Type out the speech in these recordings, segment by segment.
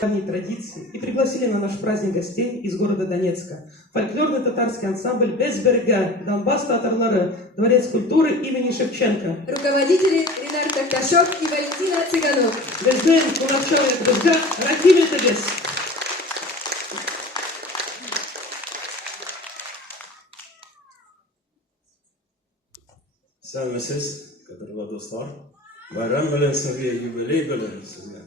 Традиции и пригласили на наш праздник гостей из города Донецка. Фольклорный татарский ансамбль «Без берега», Донбасс татарлары, Дворец культуры имени Шевченко. Руководители Ренар Такташов и Валентина Цыганов. Безден, Кулачев и Безга, Рахим Этебес. Sevmesiz, kadirli dostlar, bayram bilen sizge, yubiley bilen sizge.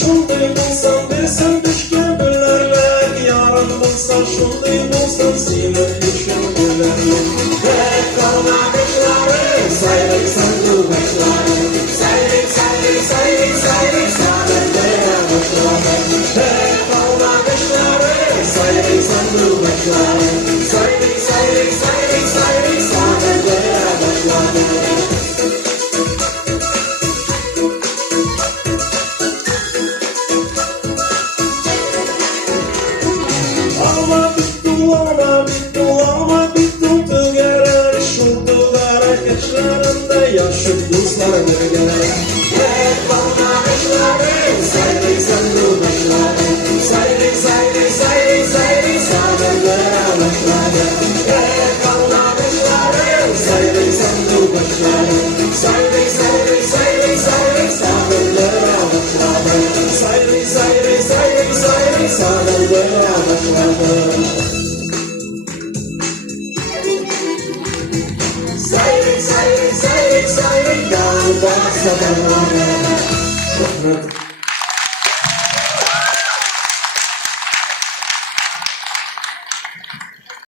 Şunday bulsan desem düşken gülerler, yarın bulsan şunday bulsan seni düşün gülerler. Ve kalmakışları sayılık sandı başları, sayılık sayılık sayılık sayılık sandığa başları. Ve kalmakışları sayılık sandı başları, sayılık sayılık sayılık sayılık sandığa başları. Yaşık dostlar birgele. Hep kalmakışları sayılık sandı başları, sayılık sayılık sayılık sayılık sandığa başları. Hep kalmakışları sayılık sandı başları, sayılık sayılık sayılık sayılık sandığa başları. Sayılık sayılık sayılık sayılık sandığa başları. Sayılık sayılık sayılık sayılık Donbas tatlıları.